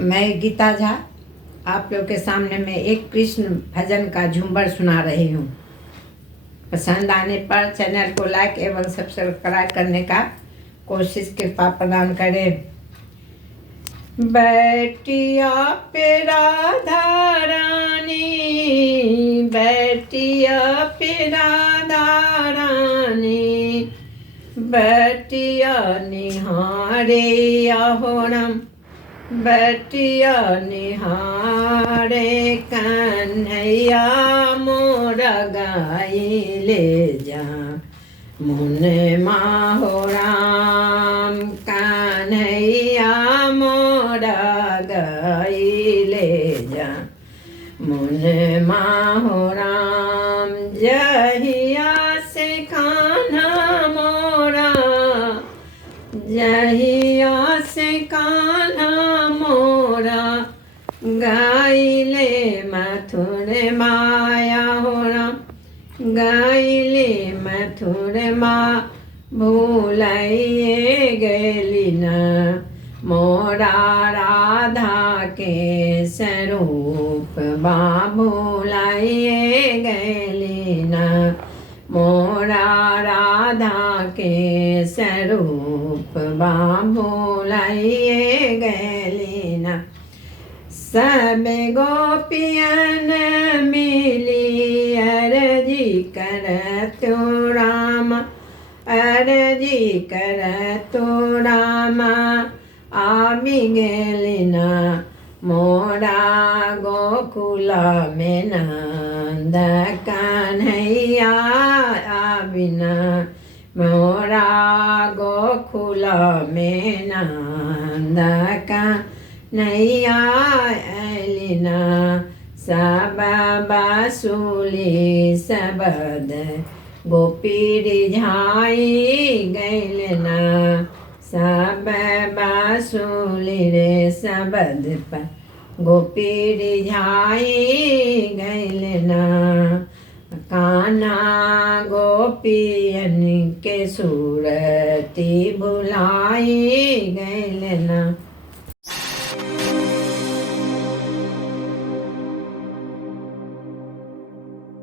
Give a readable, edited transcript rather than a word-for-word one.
मैं गीता झा आप लोग के सामने में एक कृष्ण भजन का झूमर सुना रही हूँ। पसंद आने पर चैनल को लाइक एवं सब्सक्राइब करने का कोशिश कृपा प्रदान करें। बैटिया पे राधा रानी, बैटिया पे राधा रानी, बैटिया निहारे आहोरम, बैटिया निहारे कन्हैया मोरा गाई ले जा मुन माहो राम, कन्हैया मोरा गाई ले जा मुन माहो राम। जहिया से कान्हा मोरा, जहिया से कान्हा मोरा गाइले मथुर माया हो राम, गाइले मथुर माँ भूलाइए गैली न मोरा राधा के स्वरूप बा, भूलाइए गैली न मोरा राधा के स्वरूप बा, भूलाइए गैली न। सब गोपियन मिली अर्जी करतो राम, अर्जी करतो राम आबि गेलिन मोरा गोकुल में नंद कन्हैया आबिन मोरा गोकुल में नंद कन्हैया अलिन। सब बासुली सबद गोपी रिझाई गैलन, सब बासुली रे सबद पर गोपी रिझाई गैलन। कान्हा गोपियन के सूरती भुलाई गैलन,